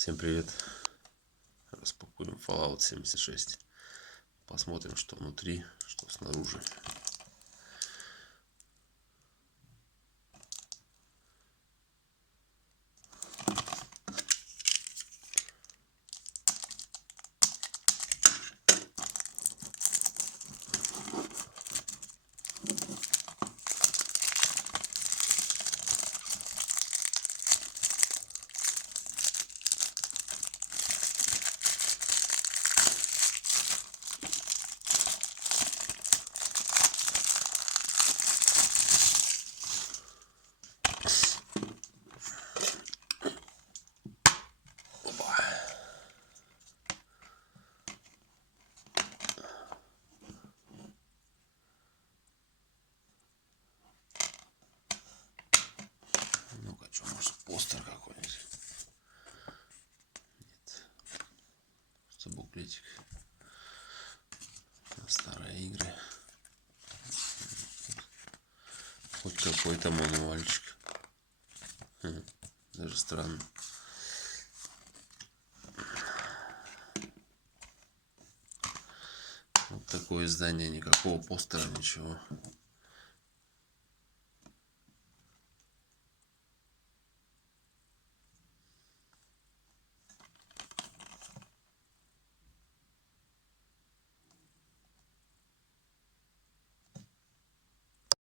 Всем привет! Распакуем Fallout 76. Посмотрим, что внутри, что снаружи. Ну-ка, что, может, постер какой-нибудь? Нет. Просто буклетик на старые игры. Хоть какой-то мануальчик. Даже странно. Вот такое издание, никакого постера, ничего.